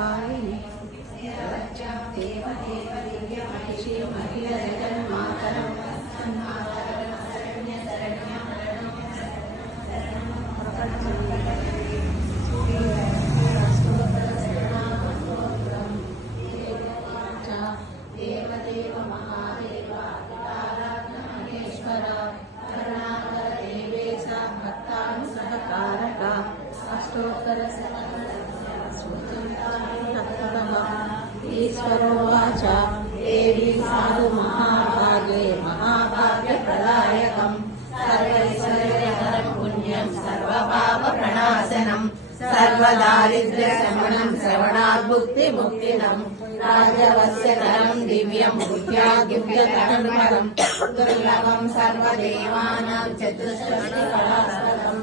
पाणिनि देवदेव महादेव महेश्वर करुणाकर देवेश भक्तानुसहकारक अष्टोत्तर ईश्वरोवाच देवी साधु महाभागे महाभाग्यप्रदायकं सर्वैश्वर्यकरं पुण्यं सर्वपापप्रणाशनं सर्वदारिद्र्यशमनं श्रवणाद्भुक्तिमुक्तिदं राजवस्यकरं दिव्यं बुद्ध्याद्युक्तकरं दुर्लभं सर्वदेवानां चतुष्षष्टिकलास्पदम्